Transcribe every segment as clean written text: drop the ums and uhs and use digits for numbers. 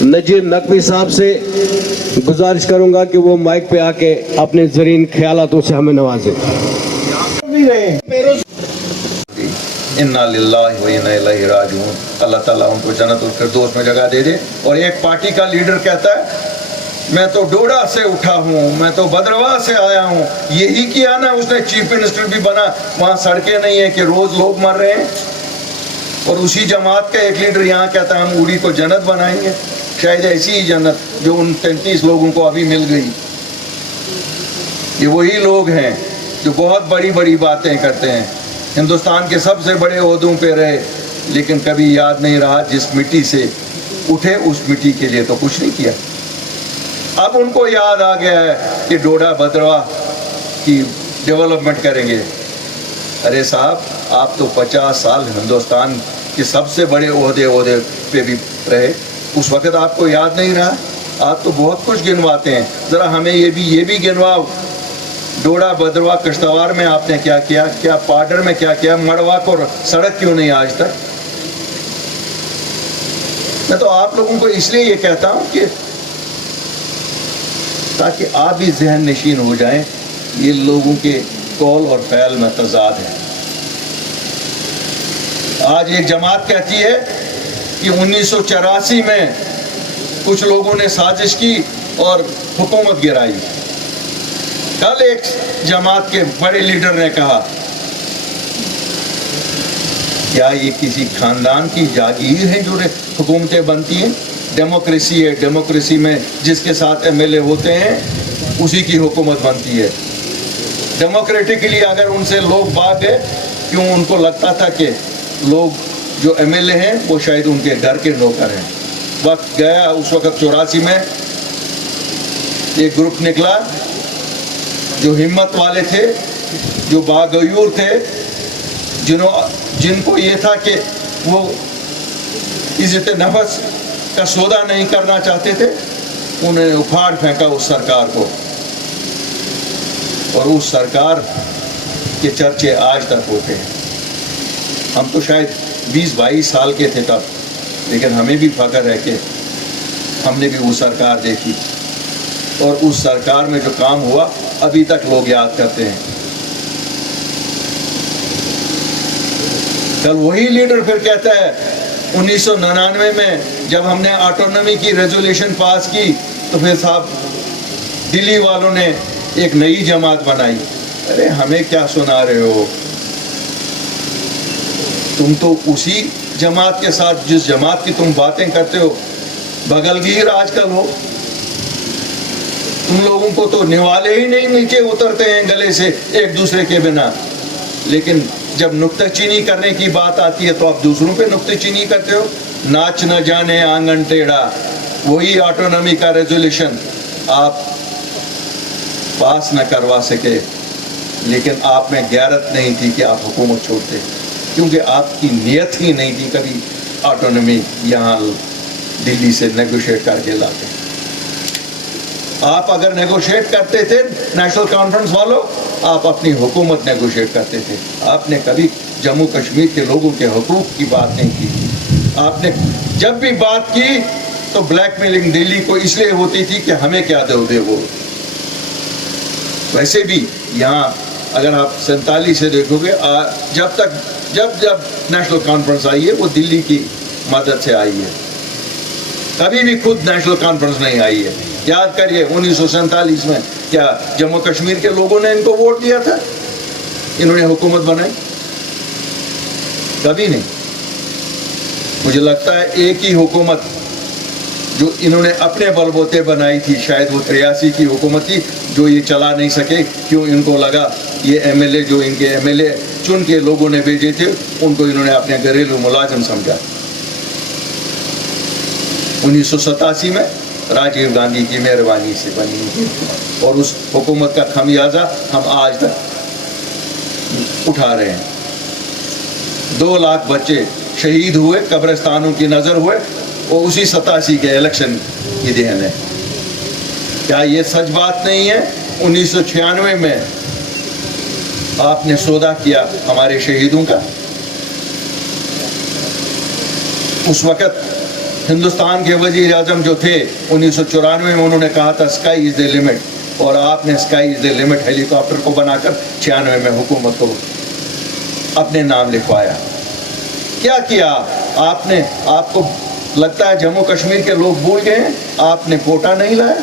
نجیر نقوی صاحب سے گزارش کروں گا کہ وہ مائک پہ آ کے اپنے زرین خیالاتوں سے ہمیں نوازیں۔ انا للہ و انا الیہ راجعون۔ اللہ تعالیٰ ان کو جنت الفردوس میں جگہ دے دے۔ اور ایک پارٹی کا لیڈر کہتا ہے میں تو ڈوڈا سے اٹھا ہوں، میں تو بدرواہ سے آیا ہوں، یہی کیا نا اس نے چیف منسٹر بھی بنا، وہاں سڑکیں نہیں ہیں کہ روز لوگ مر رہے ہیں۔ اور اسی جماعت کا ایک لیڈر یہاں کہتا ہے ہم اوڑی کو جنت بنائیں گے، شاید ایسی ہی جنت جو ان 33 لوگوں کو ابھی مل گئی۔ یہ وہی لوگ ہیں جو بہت بڑی بڑی باتیں کرتے ہیں، ہندوستان کے سب سے بڑے عہدوں پہ رہے، لیکن کبھی یاد نہیں رہا جس مٹی سے اٹھے اس مٹی کے لیے تو کچھ نہیں کیا۔ اب ان کو یاد آ گیا ہے کہ ڈوڈا بدرواہ کی ڈیولپمنٹ کریں گے۔ ارے صاحب آپ تو 50 سال ہندوستان کے سب سے بڑے عہدے پہ بھی رہے، اس وقت آپ کو یاد نہیں رہا؟ آپ تو بہت کچھ گنواتے ہیں، ذرا ہمیں یہ بھی گنواؤ۔ ڈوڈا بدرواہ کشتواڑ میں آپ نے کیا کیا، کیا پاڈر میں کیا کیا، مڑوا کو سڑک کیوں نہیں آج تک؟ میں تو آپ لوگوں کو اس لیے یہ کہتا ہوں کہ تاکہ آپ بھی ذہن نشین ہو جائیں، یہ لوگوں کے قول اور فعل میں تضاد ہے۔ آج ایک جماعت کہتی ہے کہ 1984 میں کچھ لوگوں نے سازش کی اور حکومت گرائی۔ کل ایک جماعت کے بڑے لیڈر نے کہا کیا یہ کسی خاندان کی جاگیر ہے جو حکومتیں بنتی ہیں؟ ڈیموکریسی ہے، ڈیموکریسی میں جس کے ساتھ ایم ایل اے ہوتے ہیں اسی کی حکومت بنتی ہے۔ ڈیموکریٹکلی اگر ان سے لوگ بھاگ گئے، کیوں ان کو لگتا تھا کہ لوگ جو ایم ایل اے ہیں وہ شاید ان کے گھر کے نوکر ہیں۔ وقت گیا، اس وقت 84 میں ایک گروپ نکلا جو ہمت والے تھے، جو باغیور تھے، جن کو یہ تھا کہ وہ عزت نفس کا سودا نہیں کرنا چاہتے تھے، انہوں نے اکھاڑ پھینکا اس سرکار کو، اور اس سرکار کے چرچے آج تک ہوتے ہیں۔ ہم تو شاید 20-22 سال کے تھے تب، لیکن ہمیں بھی فخر ہے کہ ہم نے بھی وہ سرکار دیکھی، اور اس سرکار میں جو کام ہوا ابھی تک لوگ یاد کرتے ہیں۔ کل وہی لیڈر پھر کہتا ہے 1999 میں جب ہم نے آٹونومی کی ریزولوشن پاس کی تو پھر صاحب دلی والوں نے ایک نئی جماعت بنائی۔ ارے ہمیں کیا سنا رہے ہو؟ تم تو اسی جماعت کے ساتھ جس جماعت کی تم باتیں کرتے ہو بغل گیر آج کل ہو۔ تم لوگوں کو تو نوالے ہی نہیں نیچے اترتے ہیں گلے سے ایک دوسرے کے بنا، لیکن جب نکتہ چینی کرنے کی بات آتی ہے تو آپ دوسروں پہ نکتہ چینی کرتے ہو۔ ناچ نہ جانے آنگن ٹیڑھا، وہی آٹونومی کا ریزولوشن آپ پاس نہ کروا سکے، لیکن آپ میں غیرت نہیں تھی کہ آپ حکومت چھوڑتے، کیونکہ آپ کی نیت ہی نہیں تھی کبھی آٹونومی یہاں دلی سے نیگوشیٹ کر کے لاتے۔ آپ اگر نیگوشیٹ کرتے تھے نیشنل کانفرنس والوں، آپ اپنی حکومت نیگوشیٹ کرتے تھے۔ آپ نے کبھی جموں کشمیر کے لوگوں کے حقوق کی بات نہیں کی۔ آپ نے جب بھی بات کی تو بلیک میلنگ دلی کو اس لیے ہوتی تھی کہ ہمیں کیا دو دے وہ۔ ویسے بھی یہاں اگر آپ 47 سے دیکھو گے، جب نیشنل کانفرنس آئی ہے وہ دلی کی مدد سے آئی ہے، کبھی بھی خود نیشنل کانفرنس نہیں آئی ہے۔ یاد کریے 1947 میں کیا جموں کشمیر کے لوگوں نے ان کو ووٹ دیا تھا؟ انہوں نے حکومت بنائی؟ کبھی نہیں۔ مجھے لگتا ہے ایک ہی حکومت جو انہوں نے اپنے بل بوتے بنائی تھی، شاید وہ 83 کی حکومت تھی، جو یہ چلا نہیں سکے، کیوں؟ ان کو لگا یہ ایم ایل اے جو ان کے ایم ایل اے چن کے لوگوں نے بھیجے تھے ان کو انہوں نے اپنے گھریلو ملازم سمجھا۔ 1987 میں راجیو گاندھی کی مہربانی سے بنی، اور اس حکومت کا خمیازہ ہم آج تک اٹھا رہے ہیں۔ 2 لاکھ بچے شہید ہوئے، قبرستانوں کی نظر ہوئے، وہ اسی 87 کے الیکشن کی دہن ہے۔ کیا یہ سچ بات نہیں ہے؟ 1996 میں آپ نے سودا کیا ہمارے شہیدوں کا. اس وقت ہندوستان کے وزیر اعظم جو تھے 1994 میں انہوں نے کہا تھا اسکائی از دی لمٹ, اور آپ نے sky is the limit Halley copter کو بنا کر 96 میں حکومت کو اپنے نام لکھوایا. کیا کیا آپ نے؟ آپ کو لگتا ہے جموں کشمیر کے لوگ بھول گئے ہیں؟ آپ نے کوٹا نہیں لایا,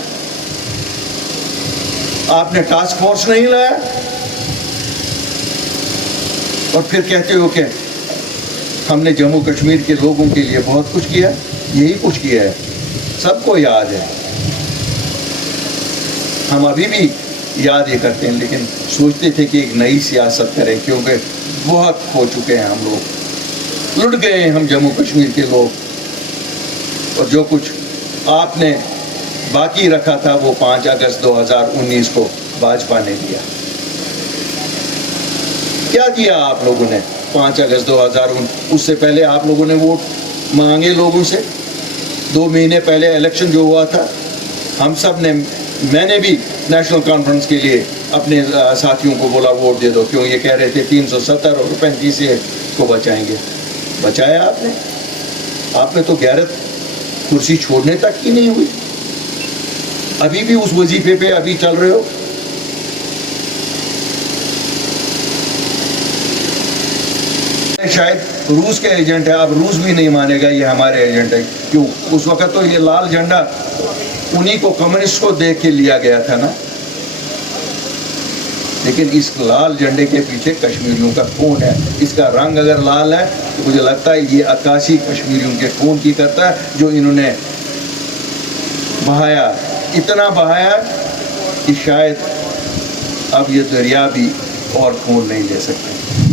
آپ نے ٹاسک فورس نہیں لایا, اور پھر کہتے ہو کہ ہم نے جموں کشمیر کے لوگوں کے لیے بہت کچھ کیا. یہی کچھ کیا ہے, سب کو یاد ہے. ہم ابھی بھی یاد ہی کرتے ہیں, لیکن سوچتے تھے کہ ایک نئی سیاست کریں, کیونکہ بہت کھو چکے ہیں ہم لوگ, لٹ گئے ہیں ہم جموں کشمیر کے لوگ. اور جو کچھ آپ نے باقی رکھا تھا وہ 5 اگست 2019 کو بھاجپا نے دیا. کیا کیا آپ لوگوں نے 5 اگست 2019؟ اس سے پہلے آپ لوگوں نے ووٹ مانگے لوگوں سے. 2 مہینے پہلے الیکشن جو ہوا تھا, ہم سب نے, میں نے بھی نیشنل کانفرنس کے لیے اپنے ساتھیوں کو بولا ووٹ دے دو, کیوں یہ کہہ رہے تھے 370 اور 35 کو بچائیں گے. بچایا آپ نے؟ آپ نے تو غیرت کرسی چھوڑنے تک کی نہیں ہوئی. ابھی بھی اس وظیفے پہ ابھی چل رہے ہو. شاید روس کے ایجنٹ ہے, اب روس بھی نہیں مانے گا یہ ہمارے ایجنٹ ہے. کیوں؟ اس وقت تو یہ لال جھنڈا انہی کو, کمیونسٹ کو دیکھ کے لیا گیا تھا نا. لیکن اس لال جھنڈے کے پیچھے کشمیریوں کا خون ہے. اس کا رنگ اگر لال ہے تو مجھے لگتا ہے یہ عکاسی کشمیریوں کے خون کی کرتا ہے, جو انہوں نے بہایا, اتنا بہایا کہ شاید اب یہ دریا بھی اور خون نہیں لے سکتے.